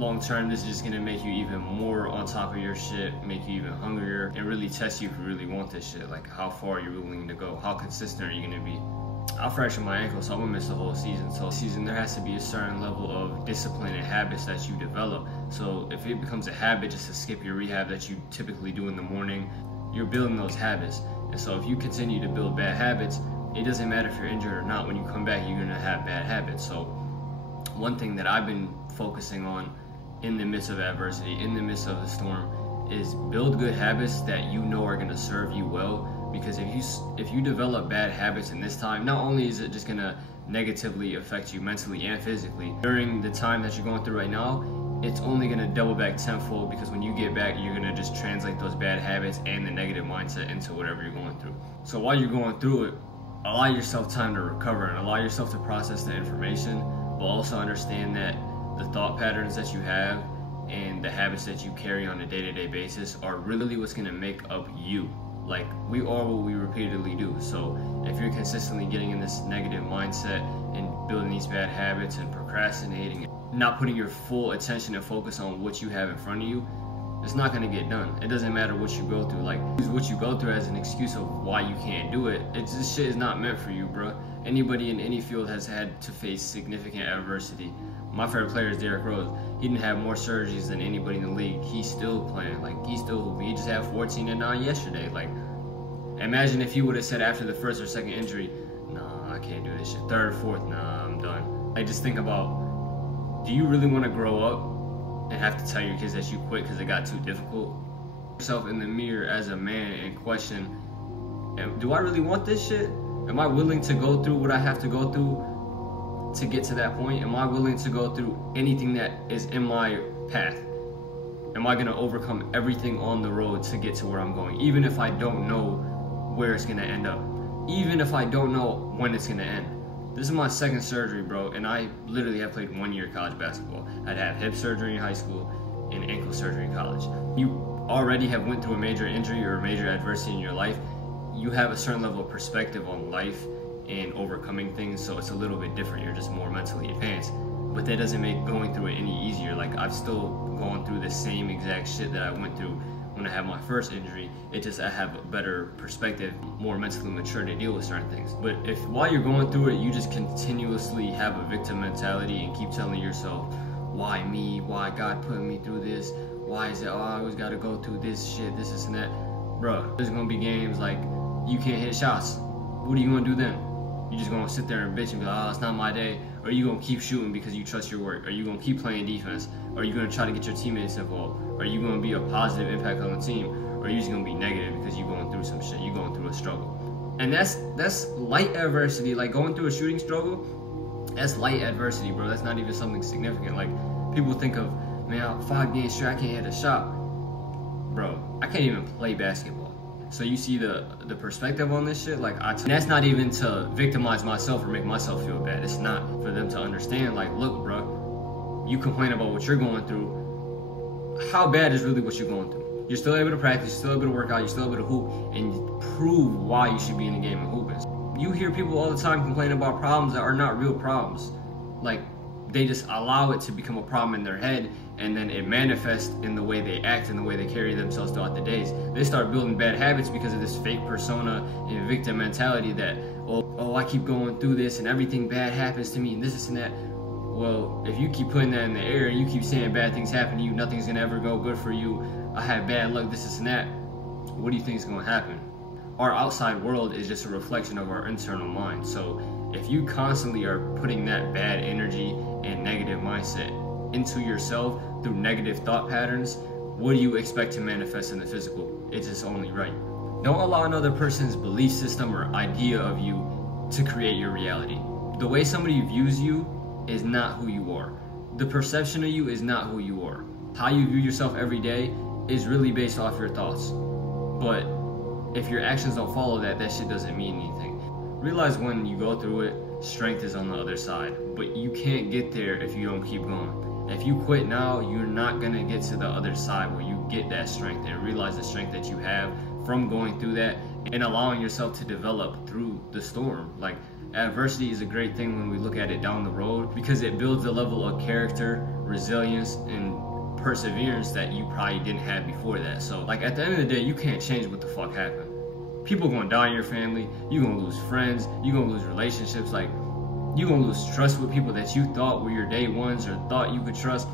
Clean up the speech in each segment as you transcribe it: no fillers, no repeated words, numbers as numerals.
long term, this is just gonna make you even more on top of your shit, make you even hungrier, and really test you if you really want this shit. Like, how far are you willing to go? How consistent are you gonna be? I fractured my ankle, so I'm gonna miss the whole season. So there has to be a certain level of discipline and habits that you develop. So if it becomes a habit just to skip your rehab that you typically do in the morning, you're building those habits. And so if you continue to build bad habits, it doesn't matter if you're injured or not. When you come back, you're gonna have bad habits. So one thing that I've been focusing on in the midst of adversity, in the midst of the storm, is build good habits that you know are gonna serve you well. Because if you develop bad habits in this time, not only is it just gonna negatively affect you mentally and physically, during the time that you're going through right now, it's only gonna double back tenfold, because when you get back, you're gonna just translate those bad habits and the negative mindset into whatever you're going through. So while you're going through it, allow yourself time to recover and allow yourself to process the information, but also understand that the thought patterns that you have and the habits that you carry on a day-to-day basis are really what's gonna make up you. Like, we are what we repeatedly do. So if you're consistently getting in this negative mindset and building these bad habits and procrastinating, not putting your full attention and focus on what you have in front of you, it's not gonna get done. It doesn't matter what you go through. Like, use what you go through as an excuse of why you can't do it. This shit is not meant for you, bro. Anybody in any field has had to face significant adversity. My favorite player is Derrick Rose. He didn't have more surgeries than anybody in the league. He's still playing. Like, he's still hooping. He just had 14 and 9 yesterday. Like, imagine if he would have said after the first or second injury, nah, I can't do this shit. Third, fourth, nah, I'm done. I just think about, do you really want to grow up and have to tell your kids that you quit because it got too difficult? Yourself in the mirror as a man and question, do I really want this shit? Am I willing to go through what I have to go through to get to that point? Am I willing to go through anything that is in my path? Am I gonna overcome everything on the road to get to where I'm going? Even if I don't know where it's gonna end up. Even if I don't know when it's gonna end. This is my second surgery, bro, and I literally have played 1 year of college basketball. I'd had hip surgery in high school and ankle surgery in college. You already have went through a major injury or a major adversity in your life. You have a certain level of perspective on life and overcoming things, so it's a little bit different. You're just more mentally advanced, but that doesn't make going through it any easier. Like, I've still gone through the same exact shit that I went through when I had my first injury. It just, I have a better perspective, more mentally mature to deal with certain things. But if while you're going through it, you just continuously have a victim mentality and keep telling yourself, why me? Why God put me through this? Why is it, oh, I always gotta go through this shit, this and that? Bruh, there's gonna be games like you can't hit shots. What are you gonna do then? You just gonna sit there and bitch and be like, oh, it's not my day? Or are you gonna keep shooting because you trust your work? Are you gonna keep playing defense? Or are you gonna try to get your teammates involved? Are you gonna be a positive impact on the team? Or are you just gonna be negative because you're going through some shit, you're going through a struggle? And that's light adversity. Like, going through a shooting struggle, that's light adversity, bro. That's not even something significant. Like, people think of, man, 5 games straight, I can't hit a shot. Bro, I can't even play basketball. So you see the perspective on this shit? Like, that's not even to victimize myself or make myself feel bad. It's not for them to understand, like, look, bro, you complain about what you're going through. How bad is really what you're going through? You're still able to practice, you're still able to work out, you're still able to hoop, and prove why you should be in the game of hooping. You hear people all the time complain about problems that are not real problems. Like, they just allow it to become a problem in their head, and then it manifests in the way they act and the way they carry themselves throughout the days. They start building bad habits because of this fake persona and victim mentality that, oh, I keep going through this and everything bad happens to me and this and that. Well, if you keep putting that in the air and you keep saying bad things happen to you, nothing's gonna ever go good for you, I had bad luck, this and that, what do you think is gonna happen? Our outside world is just a reflection of our internal mind. So if you constantly are putting that bad energy and negative mindset into yourself through negative thought patterns, what do you expect to manifest in the physical? It's just only right. Don't allow another person's belief system or idea of you to create your reality. The way somebody views you is not who you are. The perception of you is not who you are. How you view yourself every day is really based off your thoughts. But if your actions don't follow that, that shit doesn't mean anything. Realize when you go through it, strength is on the other side. But you can't get there if you don't keep going. If you quit now, you're not gonna get to the other side where you get that strength and realize the strength that you have from going through that and allowing yourself to develop through the storm. Like, adversity is a great thing when we look at it down the road, because it builds a level of character, resilience, and perseverance that you probably didn't have before that. So like at the end of the day, you can't change what the fuck happened. People gonna die in your family, you gonna lose friends, you gonna lose relationships, like you gonna lose trust with people that you thought were your day ones or thought you could trust.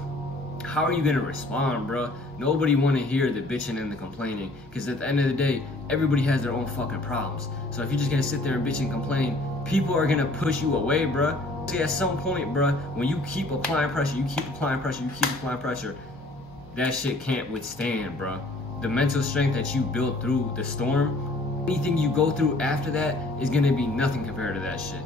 How are you gonna respond, bro? Nobody wanna hear the bitching and the complaining, because at the end of the day, everybody has their own fucking problems. So if you're just gonna sit there and bitch and complain, people are gonna push you away, bro. See, at some point, bro, when you keep applying pressure, you keep applying pressure, you keep applying pressure, that shit can't withstand, bro. The mental strength that you build through the storm, anything you go through after that is gonna be nothing compared to that shit.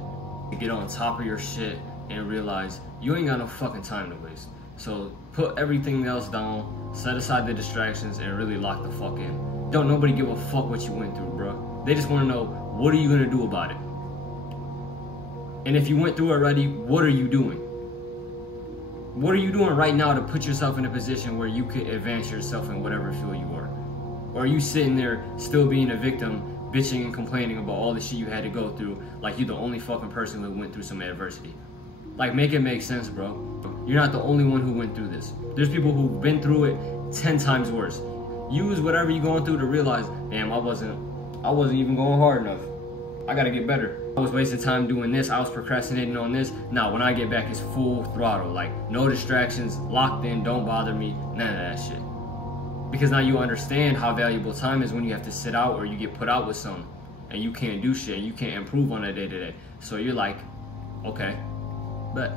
You get on top of your shit and realize you ain't got no fucking time to waste. So put everything else down, set aside the distractions, and really lock the fuck in. Don't nobody give a fuck what you went through, bro. They just wanna know, what are you gonna do about it? And if you went through it already, what are you doing? What are you doing right now to put yourself in a position where you could advance yourself in whatever field you are? Or are you sitting there still being a victim, bitching and complaining about all the shit you had to go through, like you're the only fucking person who went through some adversity? Like, make it make sense, bro. You're not the only one who went through this. There's people who've been through it 10 times worse. Use whatever you're going through to realize, damn, I wasn't even going hard enough. I gotta get better. I was wasting time doing this, I was procrastinating on this. Now, when I get back, it's full throttle. Like, no distractions, locked in, don't bother me, none of that shit. Because now you understand how valuable time is when you have to sit out or you get put out with something and you can't do shit, you can't improve on a day-to-day. So you're like, okay, bet.